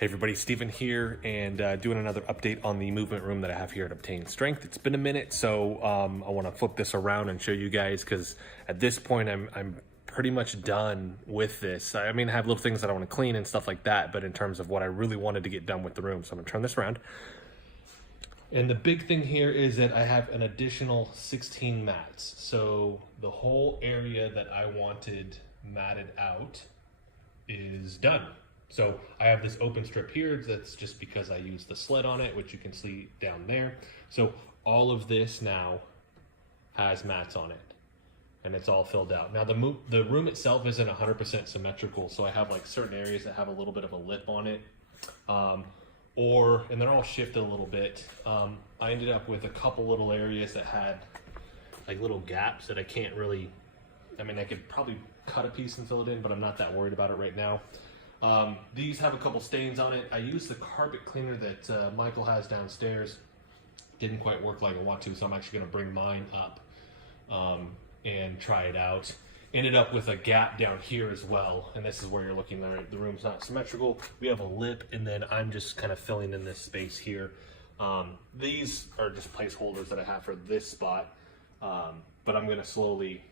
Hey everybody, Steven here, and doing another update on the movement room that I have here at Obtain Strength. It's been a minute, so I want to flip this around and show you guys, because at this point I'm pretty much done with this. I mean, I have little things that I want to clean and stuff like that, but in terms of what I really wanted to get done with the room, so I'm gonna turn this around. And the big thing here is that I have an additional 16 mats. So the whole area that I wanted matted out is done. So I have this open strip here. That's just because I used the sled on it, which you can see down there. So all of this now has mats on it, and it's all filled out. Now the room itself isn't 100% symmetrical, so I have like certain areas that have a little bit of a lip on it, and they're all shifted a little bit. I ended up with a couple little areas that had like little gaps that I can't really, I mean, I could probably cut a piece and fill it in, but I'm not that worried about it right now. These have a couple stains on it. I used the carpet cleaner that Michael has downstairs. Didn't quite work like I want to, so I'm actually going to bring mine up and try it out. Ended up with a gap down here as well, and this is where you're looking there. The room's not symmetrical. We have a lip, and then I'm just kind of filling in this space here. These are just placeholders that I have for this spot, but I'm going to slowly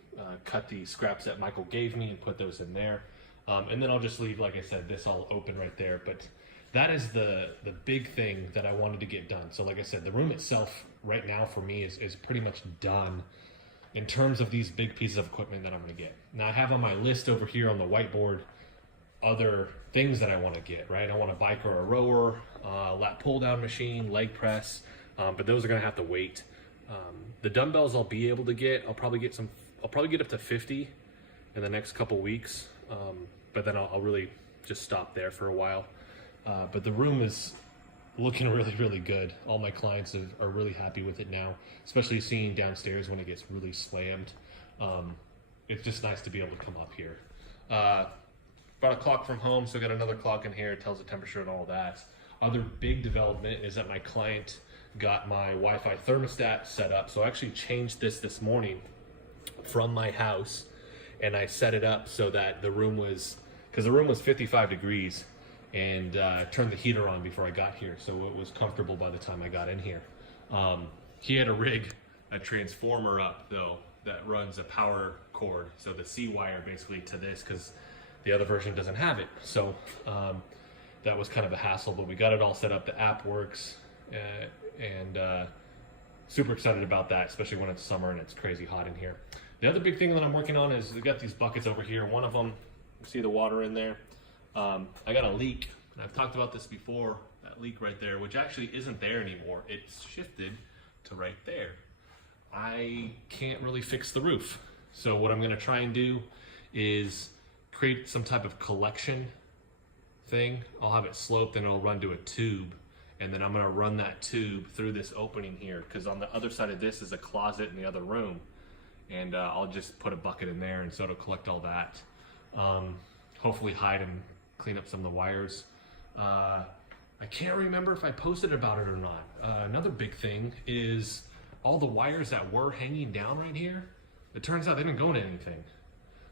cut the scraps that Michael gave me and put those in there. And then I'll just leave, like I said, this all open right there. But that is the big thing that I wanted to get done. So like I said, the room itself right now for me is pretty much done in terms of these big pieces of equipment that I'm gonna get. Now I have on my list over here on the whiteboard other things that I wanna get, right? I want a bike or a rower, lat pull down machine, leg press, but those are gonna have to wait. The dumbbells I'll be able to get, I'll probably get up to 50 in the next couple weeks. But then I'll really just stop there for a while. But the room is looking really, really good. All my clients are really happy with it now, especially seeing downstairs when it gets really slammed. It's just nice to be able to come up here. Brought a clock from home, so I got another clock in here. It tells the temperature and all that. Other big development is that my client got my Wi-Fi thermostat set up. So I actually changed this morning from my house, and I set it up so that the room was, because the room was 55 degrees, and turned the heater on before I got here, so it was comfortable by the time I got in here. He had to rig a transformer up though that runs a power cord, so the C wire basically to this, because the other version doesn't have it. So that was kind of a hassle, but we got it all set up. The app works, and super excited about that, especially when it's summer and it's crazy hot in here. The other big thing that I'm working on is we got these buckets over here. One of them, see the water in there. I got a leak, and I've talked about this before, that leak right there, which actually isn't there anymore. It's shifted to right there. I can't really fix the roof. So what I'm gonna try and do is create some type of collection thing. I'll have it sloped and it'll run to a tube. And then I'm gonna run that tube through this opening here, because on the other side of this is a closet in the other room. And I'll just put a bucket in there, and so it'll collect all that. Hopefully hide and clean up some of the wires. I can't remember if I posted about it or not. Another big thing is all the wires that were hanging down right here, it turns out they didn't go into anything.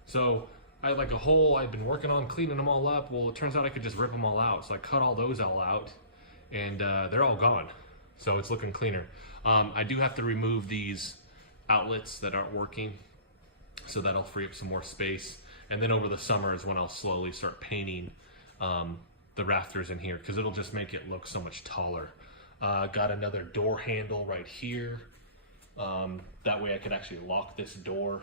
So I had like a hole I'd been working on cleaning them all up. Well, it turns out I could just rip them all out. So I cut all those all out, and they're all gone. So it's looking cleaner. I do have to remove these outlets that aren't working, so that'll free up some more space. And then over the summer is when I'll slowly start painting the rafters in here, because it'll just make it look so much taller. Got another door handle right here. That way I could actually lock this door,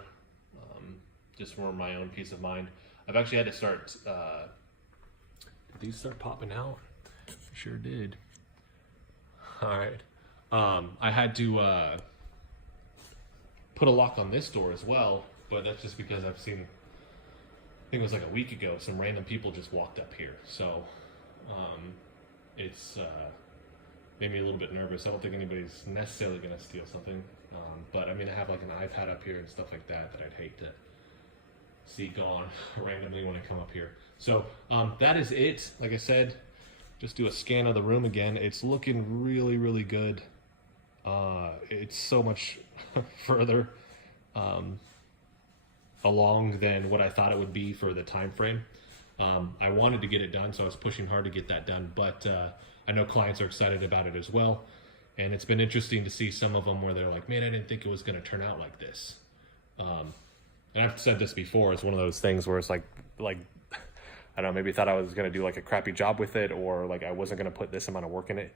just for my own peace of mind. I've actually had to start, did these start popping out? Sure did. All right. I had to put a lock on this door as well, but that's just because I've seen, I think it was like a week ago, some random people just walked up here. So it's made me a little bit nervous. I don't think anybody's necessarily gonna steal something, but I mean, I have like an iPad up here and stuff like that I'd hate to see gone randomly when I come up here. So that is it. Like I said, just do a scan of the room again. It's looking really, really good. It's so much further along than what I thought it would be for the time frame. I wanted to get it done, so I was pushing hard to get that done, but I know clients are excited about it as well. And it's been interesting to see some of them where they're like, man, I didn't think it was going to turn out like this. And I've said this before, it's one of those things where it's like I don't know, maybe thought I was going to do like a crappy job with it, or like I wasn't going to put this amount of work in it.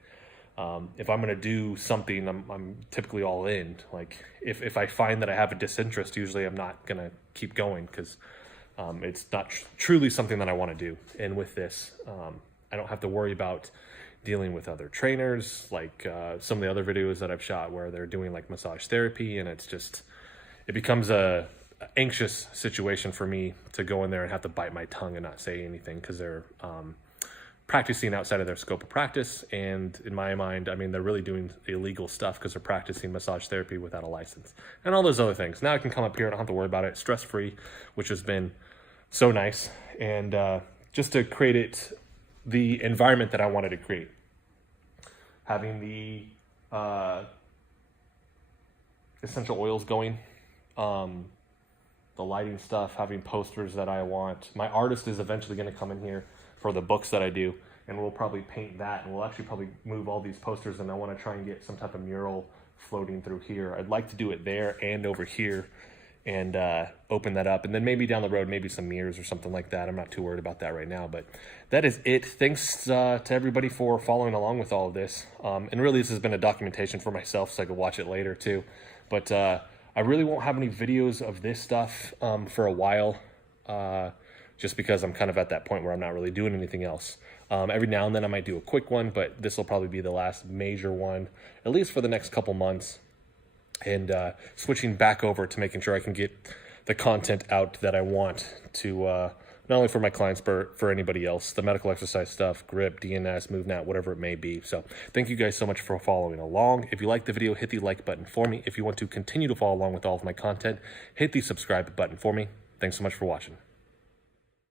If I'm going to do something, I'm typically all in. Like if I find that I have a disinterest, usually I'm not going to keep going, because it's not truly something that I want to do. And with this, I don't have to worry about dealing with other trainers, like some of the other videos that I've shot where they're doing like massage therapy, and it becomes a anxious situation for me to go in there and have to bite my tongue and not say anything, because they're practicing outside of their scope of practice. And in my mind, I mean, they're really doing illegal stuff because they're practicing massage therapy without a license and all those other things. Now I can come up here and I don't have to worry about it, stress-free, which has been so nice. And just to create the environment that I wanted to create, having the essential oils going, the lighting stuff, having posters that I want. My artist is eventually going to come in here for the books that I do, and we'll probably paint that, and we'll actually probably move all these posters, and I want to try and get some type of mural floating through here. I'd like to do it there and over here, and open that up, and then maybe down the road, maybe some mirrors or something like that. I'm not too worried about that right now, but that is it. Thanks to everybody for following along with all of this. And really, this has been a documentation for myself, so I could watch it later too. But I really won't have any videos of this stuff for a while, just because I'm kind of at that point where I'm not really doing anything else. Every now and then I might do a quick one, but this will probably be the last major one, at least for the next couple months. And switching back over to making sure I can get the content out that I want to, not only for my clients, but for anybody else, the medical exercise stuff, grip, DNS, MoveNat, whatever it may be. So thank you guys so much for following along. If you like the video, hit the like button for me. If you want to continue to follow along with all of my content, hit the subscribe button for me. Thanks so much for watching.